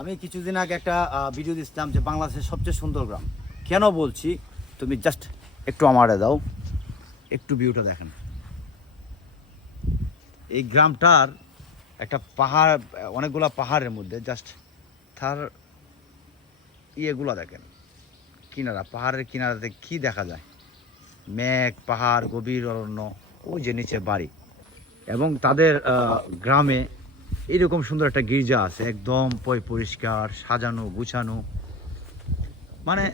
আমি কিছুদিন আগে একটা ভিডিও দিচ্ছিলাম যে বাংলাদেশের সবচেয়ে সুন্দর গ্রাম। কেন বলছি? তুমি জাস্ট একটু আমারে দাও। একটু ভিউটা দেখেন। এই গ্রামটার একটা পাহাড়, অনেকগুলা পাহাড়ের মধ্যে জাস্ট তার ইয়েগুলো দেখেন। কিনারা, পাহাড়ের কিনারাতে কি দেখা যায়? মেঘ, পাহাড়, গভীর অরণ্য, ওই যে নিচে বাড়ি। এবং তাদের গ্রামে এইরকম সুন্দর একটা গির্জা আছে, একদম পয় পরিষ্কার, সাজানো, গুছানো। মানে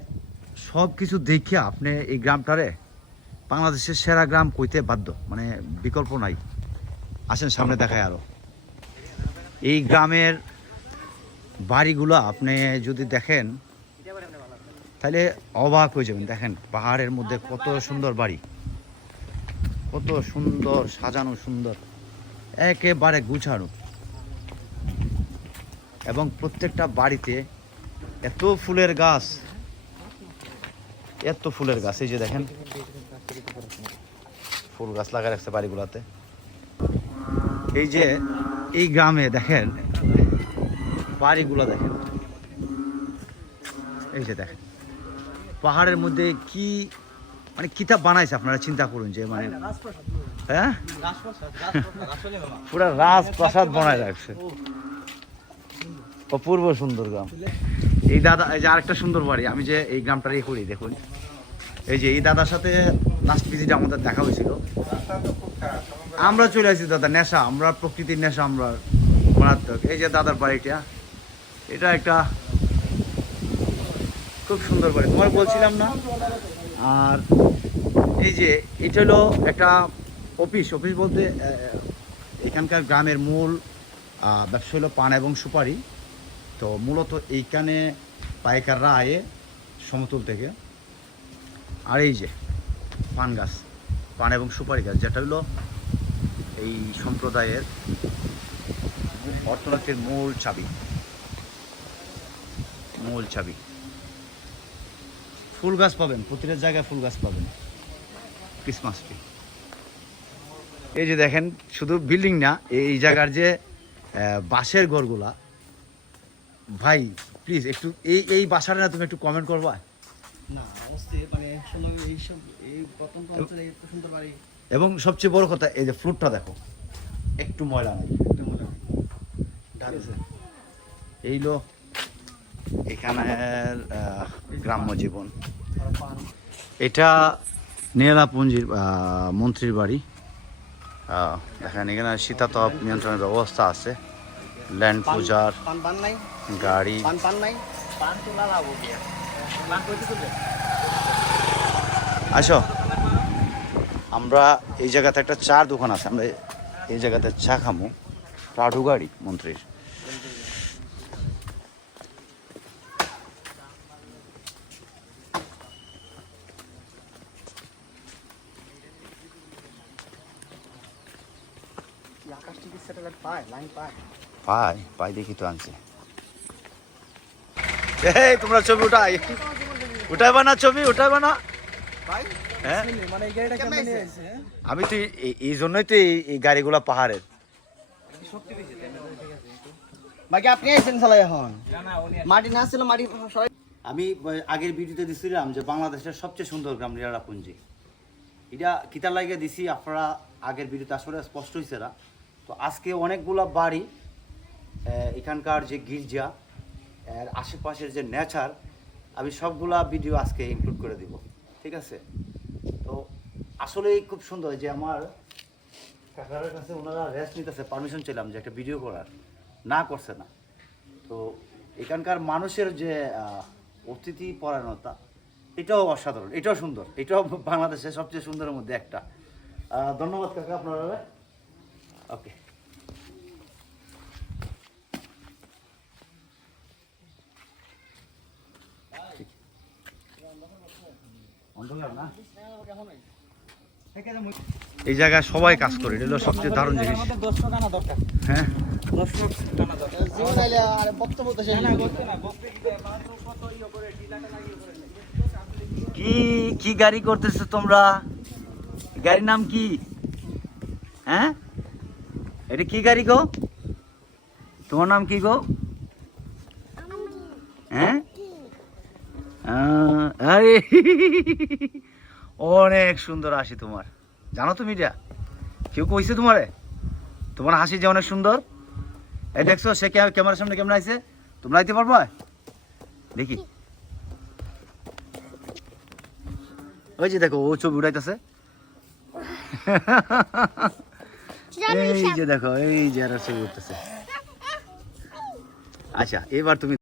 সব কিছু দেখে আপনি এই গ্রামটারে বাংলাদেশের সেরা গ্রাম কইতে বাধ্য মানে বিকল্প নাই। আসেন সামনে দেখায় আরও। এই গ্রামের বাড়িগুলো আপনি যদি দেখেন, তাহলে অবাক হয়ে যাবেন। দেখেন, পাহাড়ের মধ্যে কত সুন্দর বাড়ি। কত সুন্দর, সাজানো সুন্দর। একেবারে গুছানো। এবং প্রত্যেকটা বাড়িতে এত ফুলের গাছ এত ফুলের গাছ এই যে দেখেন ফুল গাছ লাগা রাখছে বাড়িগুলোতে। এই যে এই গ্রামে দেখেন বাড়িগুলো দেখেন। এই যে দেখেন পাহাড়ের মধ্যে কি মানে কিতাব বানাইছে আপনারা চিন্তা করুন যে মানে হ্যাঁ? পুরা রাজপ্রাসাদ বানায় রাখছে। অপূর্ব সুন্দর গ্রাম। এই দাদা, এই যে আরেকটা সুন্দর বাড়ি, আমি যে এই গ্রামটার ইয়ে করি দেখুন। এই যে এই দাদার সাথে লাস্ট ভিজিট আমাদের দেখা হয়েছিল। আমরা চলে আসি দাদা, নেশা, আমরা প্রকৃতির নেশা, আমরা মারাত্মক। এই যে দাদার বাড়িটা, এটা একটা খুব সুন্দর বাড়ি। তোমার বলছিলাম না? আর এই যে, এটা হলো একটা অফিস। অফিস বলতে এখানকার গ্রামের মূল ব্যবসা হলো পান এবং সুপারি। তো মূলত এইখানে পাইকাররা আয়ে সমতল থেকে, আর এই যে পান গাছ, পান এবং সুপারি গাছ, যেটা হলো এই সম্প্রদায়ের অর্থনীতির মূল চাবি মূল চাবি। ফুল গাছ পাবেন, প্রতিটা জায়গায় ফুল গাছ পাবেন। ক্রিসমাস ট্রি এই যে দেখেন, শুধু বিল্ডিং না, এই জায়গার যে বাঁশের ঘরগুলা ভাই প্লিজ একটু এই এই বাসাটা না তুমি একটু কমেন্ট করবা? না মানে এইসব এই প্রত্যন্ত অঞ্চলে এত সুন্দর বাড়ি এবং সবচেয়ে বড় কথা এই যে ফ্লুটটা দেখো একটু ময়লা নাই। একটা? এই লো এখানের গ্রাম্য জীবন। এটা নীলাপুঞ্জির মন্ত্রীর বাড়ি। দেখেন এখানে শীতাতপ নিয়ন্ত্রণের ব্যবস্থা আছে। ল্যান্ড পূজার। গাড়ি। পান পান নাই? পান তো লাগাবো কি পান কইতে আসো। আমরা এই জায়গাতে একটা চার দোকান আছে আমরা এই জায়গাতে চা খামো। টাটু গাড়ি মন্ত্রীর। পায়? পায়? পাই দেখি তো আনছে। এই তোমরা ছবি উঠাই। উঠাইবা না ছবি উঠাইবা না। হ্যাঁ? মানে এই গাড়িটা কেমন নিয়ে আইছে হ্যাঁ? আমি তো এই- এই জন্যই তো এই গাড়িগুলো পাহাড়ের। বাকি আপনি আইছেন এখন? মাটি না ছিল মাটি আমি আগের ভিডিওতে দিছিলাম যে বাংলাদেশের সবচেয়ে সুন্দর গ্রাম নিরালাপুঞ্জি এটা কিতার লাগিয়ে দিছি আপনারা আগের ভিডিওতে আসলে স্পষ্ট হয়েছে না। তো আজকে অনেকগুলা বাড়ি এখানকার যে গির্জা এর আশেপাশের যে নেচার আমি সবগুলা ভিডিও আজকে ইনক্লুড করে দিব, ঠিক আছে? তো আসলেই খুব সুন্দর যে আমার কাকারের কাছে ওনারা রেস্ট নিতেছে পারমিশন ছিলাম যে একটা ভিডিও করার, না করছে না। তো এখানকার মানুষের যে অতিথি পরায়ণতা, এটাও অসাধারণ, এটাও সুন্দর, এটাও বাংলাদেশের সবচেয়ে সুন্দরের মধ্যে একটা। ধন্যবাদ কাকা আপনারা। ওকে। এই জায়গায় সবাই কাজ করে এটা সবচেয়ে দারুণ জিনিস। হ্যাঁ। কি কি গাড়ি করতেছো তোমরা? গাড়ির নাম কি? হ্যাঁ? এটা কি গাড়ি গো? তোমার নাম কি গো? হ্যাঁ? আরে। অনেক সুন্দর হাসি তোমার। জানো তুমি এটা? কেউ কইছে তোমারে? তোমার হাসি যে অনেক সুন্দর। এই দেখছ সে ক্যা- ক্যামেরার সামনে কেমন আইছে? তোমরা আইতে পারবা? দেখি। ওই যে দেখো ও ছবি উঠাইতেছে এই যে দেখো এই যে আর ছবি উঠতেছে আচ্ছা এবার তুমি